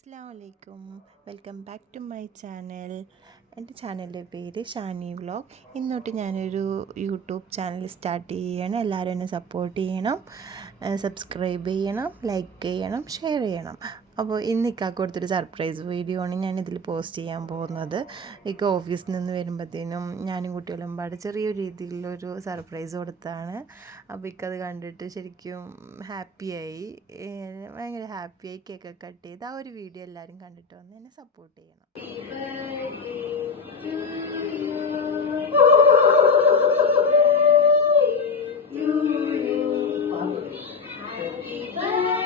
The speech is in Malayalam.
അസ്സലാമലൈക്കും, welcome back to my channel. എൻ്റെ ചാനലിൻ്റെ പേര് ഷാനി വ്ളോഗ്. ഇന്നോട്ട് ഞാനൊരു യൂട്യൂബ് ചാനൽ സ്റ്റാർട്ട് ചെയ്യണം. എല്ലാവരും എന്നെ സപ്പോർട്ട് ചെയ്യണം, സബ്സ്ക്രൈബ് ചെയ്യണം, ലൈക്ക് ചെയ്യണം, ഷെയർ ചെയ്യണം. അപ്പോൾ ഇന്ന് ഇക്കാക്ക് കൊടുത്തൊരു സർപ്രൈസ് വീഡിയോ ആണ് ഞാനിതിൽ പോസ്റ്റ് ചെയ്യാൻ പോകുന്നത്. ഇക്ക ഓഫീസിൽ നിന്ന് വരുമ്പോഴത്തേനും ഞാനും കുട്ടികളും പാട് ചെറിയൊരു രീതിയിലൊരു സർപ്രൈസ് കൊടുത്താണ്. അപ്പോൾ ഇക്കത് കണ്ടിട്ട് ശരിക്കും ഹാപ്പിയായി, ഭയങ്കര ഹാപ്പിയായി. കേക്കൊക്കെ കട്ട് ചെയ്ത് ആ ഒരു വീഡിയോ എല്ലാവരും കണ്ടിട്ട് വന്ന് എന്നെ സപ്പോർട്ട് ചെയ്യണം. Happy birthday.